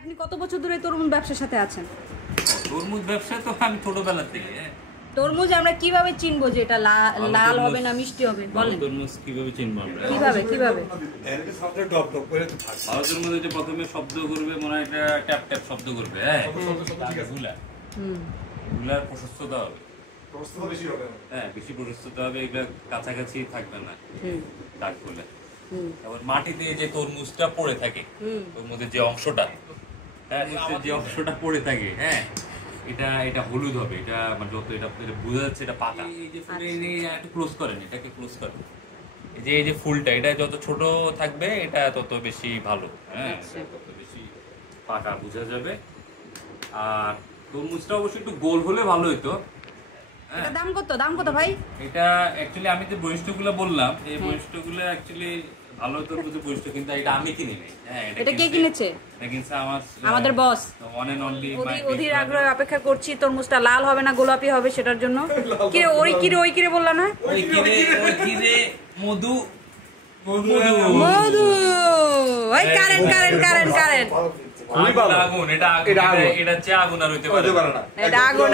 আপনি কত বছর ধরে তরমুজ ব্যবসার সাথে আছেন? তরমুজ ব্যবসা তো আমি ছোটবেলা থেকে। তরমুজ আমরা কিভাবে চিনবো যে এটা লাল হবে না মিষ্টি হবে? বলেন তরমুজ কিভাবে চিনবো আমরা? কিভাবে ভারতের মধ্যে যে প্রথমে শব্দ করবে মনে হয় এটা ট্যাপ ট্যাপ শব্দ করবে। হ্যাঁ, গুলার প্রশস্ততা হবে, হ্যাঁ বেশি প্রশস্ততা হবে, এগুলা কাছাকাছি থাকবে না দাগ গুলা। তারপর মাটিতে যে তরমুজটা পড়ে থাকে, তরমুজের যে অংশটা, হ্যাঁ যে অংশটা পড়ে থাকে, হ্যাঁ এটা এটা হলুদ হবে। এটা মানে যত এটা বোঝা যাচ্ছে এটা পাকা। এই যে ফুলে একটু ক্লোজ করেন, এটাকে ক্লোজ করেন। এই যে ফুলটা এটা যত ছোট থাকবে এটা তত বেশি ভালো, হ্যাঁ তত বেশি পাকা বোঝা যাবে। আর তরমুজটা অবশ্যই একটু গোল হলে ভালো হইতো। এটা দাম কত ভাই? এটা অ্যাকচুয়ালি আমি যে বৈশিষ্ট্যগুলো বললাম, এই বৈশিষ্ট্যগুলো অ্যাকচুয়ালি ভালো তরমুজের বৈশিষ্ট্য, কিন্তু এটা আমি কিনি নাই। হ্যাঁ, এটা কে কিনেছে? এটা কিনছে আমাদের বস। One and only. অধীর আগ্রহে অপেক্ষা করছি তরমুজটা লাল হবে না গোলাপি হবে সেটার জন্য। ওই কিরে বললা না? ওই কিরে মধু ওই কারেন্ট আগুন। এটা চেয়ে আগুন আর হইতে পারে না। এটা আগুন